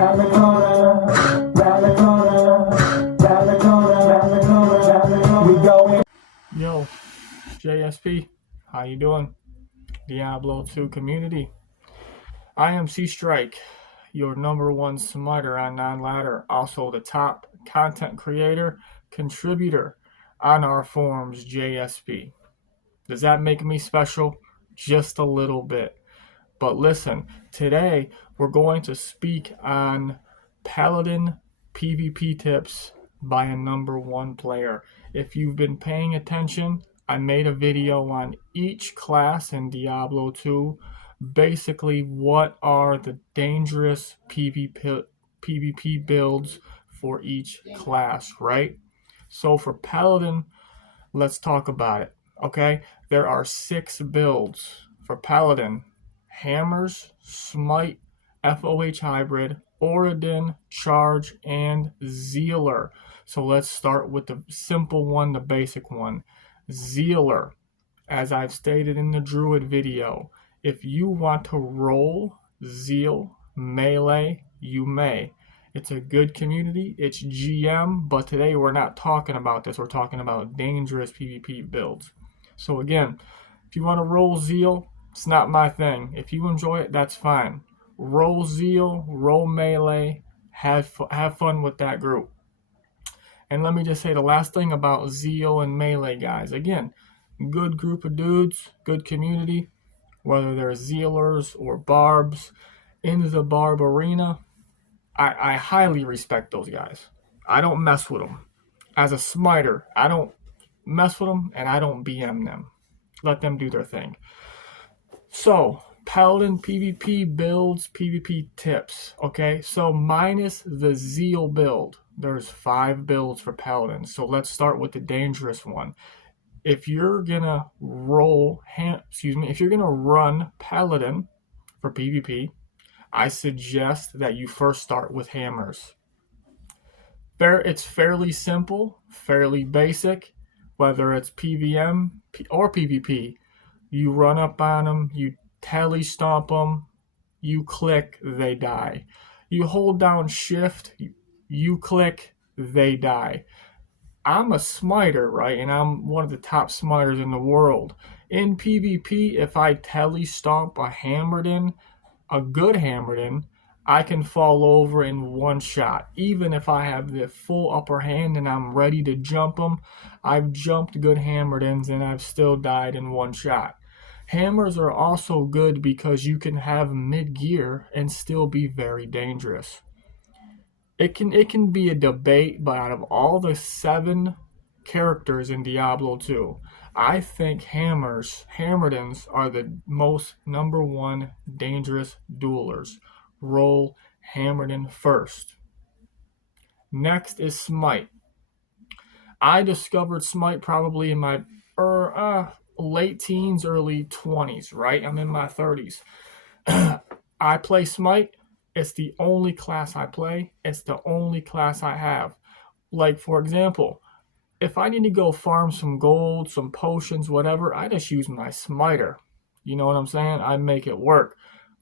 Yo, JSP, how you doing? Diablo 2 community. I am C-Strike, your #1 smiter on non-ladder, also the top content creator, contributor on our forums, JSP. Does that make me special? Just a little bit. But listen, today we're going to speak on Paladin PvP tips by a #1 player. If you've been paying attention, I made a video on each class in Diablo 2. Basically, what are the dangerous PvP builds for each class, right? So for Paladin, let's talk about it, okay? There are 6 builds for Paladin: Hammers, Smite, FOH Hybrid, Oradin, Charge, and Zealer. So let's start with the simple one, the basic one. Zealer. As I've stated in the Druid video, if you want to roll Zeal melee, you may. It's a good community, it's GM, but today we're not talking about this. We're talking about dangerous PvP builds. So again, if you want to roll Zeal, it's not my thing. If you enjoy it, that's fine. Roll Zeal, roll melee, have fun with that group. And let me just say the last thing about Zeal and melee guys. Again, good group of dudes, good community, whether they're Zealers or Barbs. In the Barb arena, I highly respect those guys. I don't mess with them. As a smiter, I don't mess with them and I don't BM them. Let them do their thing. So, Paladin PvP builds, PvP tips, okay? So, minus the Zeal build, there's 5 builds for Paladin. So, let's start with the dangerous one. If you're gonna if you're gonna run Paladin for PvP, I suggest that you first start with Hammers. It's fairly simple, fairly basic, whether it's PVM or PvP. You run up on them, you tele stomp them, you click, they die. You hold down shift, you click, they die. I'm a smiter, right? And I'm one of the top smiters in the world. In PvP, if I tele stomp a good hammered in, I can fall over in one shot. Even if I have the full upper hand and I'm ready to jump them, I've jumped good hammered ins and I've still died in one shot. Hammers are also good because you can have mid-gear and still be very dangerous. It can be a debate, but out of all the 7 characters in Diablo 2, I think Hammerdins are the most #1 dangerous duelers. Roll Hammerdin first. Next is Smite. I discovered Smite probably in my late teens, early 20s, right? I'm in my 30s. I play Smite. It's the only class I play. It's the only class I have. Like, for example, if I need to go farm some gold, some potions, whatever, I just use my smiter. You know what I'm saying? I make it work.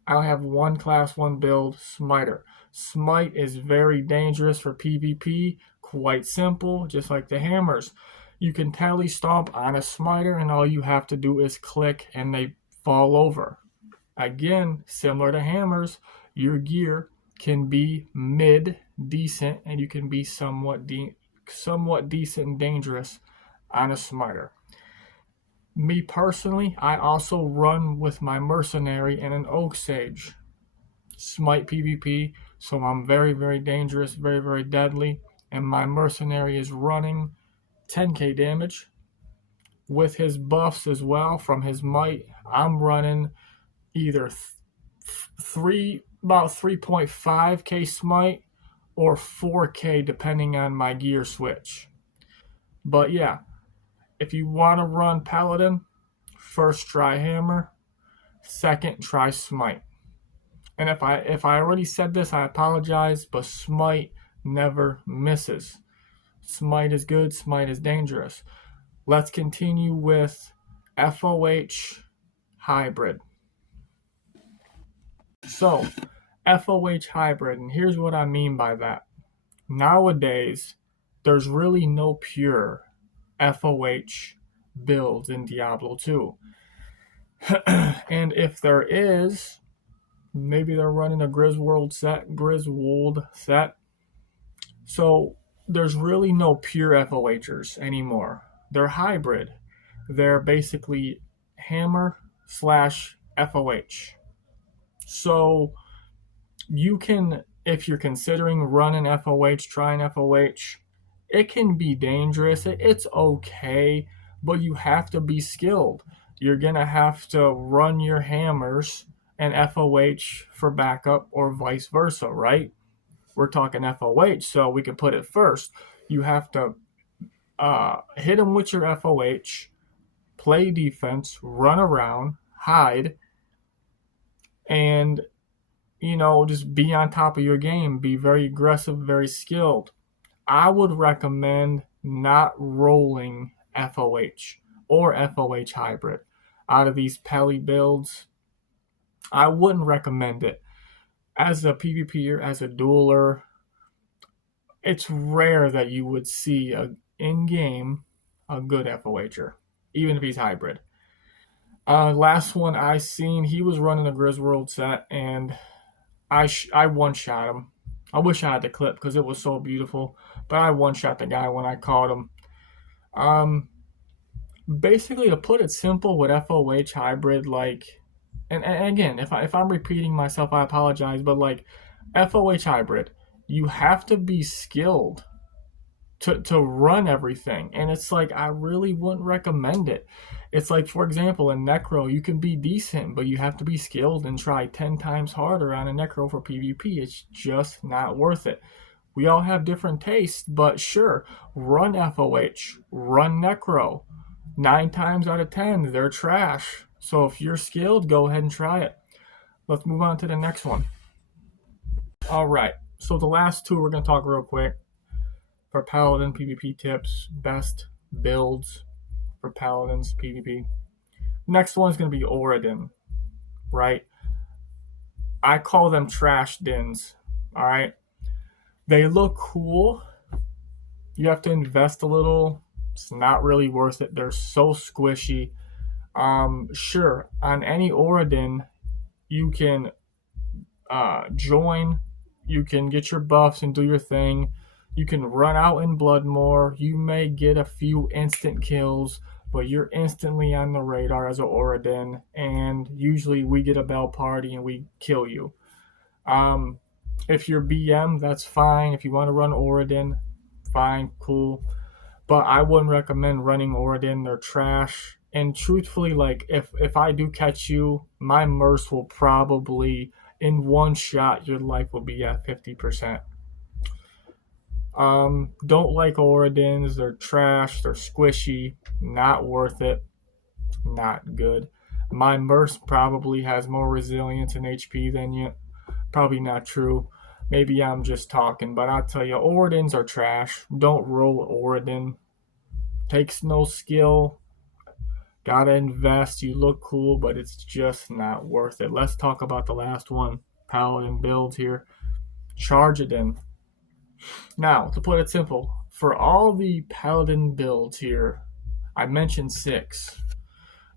I have one class, one build, smiter. Smite is very dangerous for PvP. Quite simple, just like the hammers. You can tele stomp on a smiter and all you have to do is click and they fall over. Again, similar to hammers, your gear can be mid-decent and you can be somewhat decent and dangerous on a smiter. Me personally, I also run with my mercenary and an oak sage. Smite PvP, so I'm very, very dangerous, very, very deadly, and my mercenary is running 10k damage. With his buffs as well from his might, I'm running either about 3.5k smite or 4k depending on my gear switch. But yeah, if you want to run Paladin, first try Hammer, second try Smite. And if I already said this, I apologize, but Smite never misses. Smite is good, Smite is dangerous. Let's continue with FOH Hybrid. So, FOH hybrid, and here's what I mean by that. Nowadays, there's really no pure FOH builds in Diablo 2. And if there is, maybe they're running a Griswold set. So there's really no pure FOHers anymore. They're hybrid. They're basically hammer slash FOH. So you can, if you're considering running FOH, trying FOH, it can be dangerous. It's okay, but you have to be skilled. You're going to have to run your hammers and FOH for backup or vice versa, right? We're talking FOH, so we can put it first. You have to hit them with your FOH, play defense, run around, hide, and just be on top of your game. Be very aggressive, very skilled. I would recommend not rolling FOH or FOH hybrid out of these Peli builds. I wouldn't recommend it. As a PvPer, as a dueler, it's rare that you would see in-game a good FOHer, even if he's hybrid. Last one I seen, he was running a Griswold set, and I one-shot him. I wish I had the clip because it was so beautiful, but I one-shot the guy when I caught him. Basically, to put it simple with FOH hybrid, like, and again, if I'm repeating myself, I apologize, but like FOH hybrid, you have to be skilled to run everything, and it's like I really wouldn't recommend it. It's like, for example, in Necro, you can be decent, but you have to be skilled and try 10 times harder on a Necro for PvP. It's just not worth it. We all have different tastes, but sure, run FOH, run Necro. 9 times out of 10, they're trash. So if you're skilled, go ahead and try it. Let's move on to the next one. All right, so the last two we're going to talk real quick. For Paladin PvP tips, best builds for Paladins PvP. Next one is going to be Oradin, right? I call them trash dins, all right? They look cool. You have to invest a little. It's not really worth it. They're so squishy. Sure, on any Oradin, you can join. You can get your buffs and do your thing. You can run out in blood more. You may get a few instant kills, but you're instantly on the radar as an Oradin, and usually we get a Bell Party and we kill you. If you're BM, that's fine. If you want to run Oradin, fine, cool. But I wouldn't recommend running Oradin. They're trash. And truthfully, like, if I do catch you, my Merce will probably, in one shot, your life will be at 50%. Don't like Oradins. They're trash. They're squishy. Not worth it. Not good. My Merce probably has more resilience and HP than you. Probably not true. Maybe I'm just talking, but I'll tell you, Oradins are trash. Don't roll Oradin. Takes no skill. Gotta invest. You look cool, but it's just not worth it. Let's talk about the last one. Paladin build here. Chargeadin. Now, to put it simple, for all the Paladin builds here, I mentioned 6.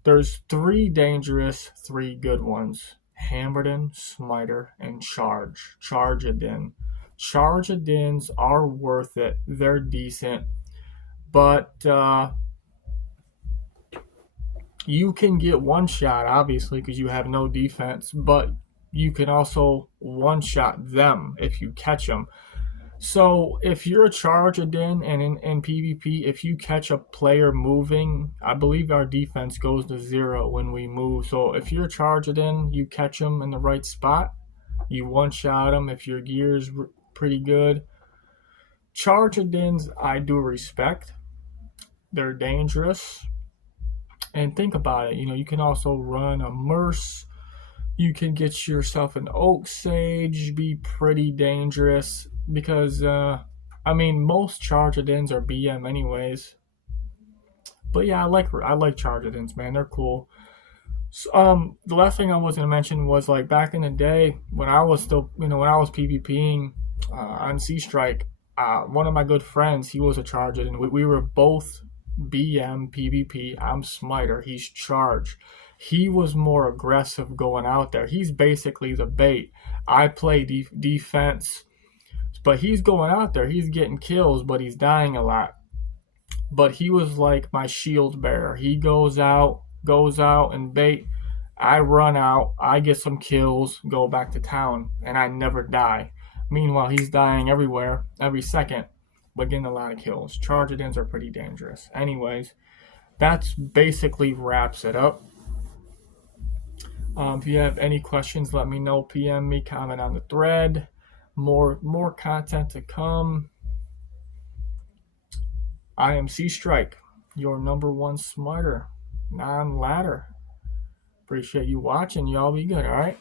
There's 3 dangerous, 3 good ones. Hammerdin, Smiter, and Chargeadin. Chargeadins are worth it. They're decent. But you can get one shot, obviously, because you have no defense. But you can also one-shot them if you catch them. So if you're a Chargeadin and in PvP, if you catch a player moving, I believe our defense goes to 0 when we move. So if you're a Chargeadin, you catch them in the right spot, you one-shot them if your gear's pretty good. Chargeadins, I do respect. They're dangerous. And think about it, you can also run a Merce. You can get yourself an Oak Sage, be pretty dangerous. Because, most Chargeadins are BM anyways. But yeah, I like Chargeadins, man. They're cool. So, the last thing I was gonna mention was like back in the day when I was still, when I was PvPing on Sea Strike, one of my good friends, he was a Charger, and we were both BM PvP. I'm Smiter, he's Charge. He was more aggressive going out there. He's basically the bait. I play defense, but he's going out there. He's getting kills, but he's dying a lot. But he was like my shield bearer. He goes out and bait. I run out, I get some kills, go back to town, and I never die. Meanwhile, he's dying everywhere, every second, but getting a lot of kills. Chargedins are pretty dangerous. Anyways, that's basically wraps it up. If you have any questions, let me know. PM me, comment on the thread. More content to come. I am Sea Strike, your number one smiter, non-ladder. Appreciate you watching. Y'all be good, all right?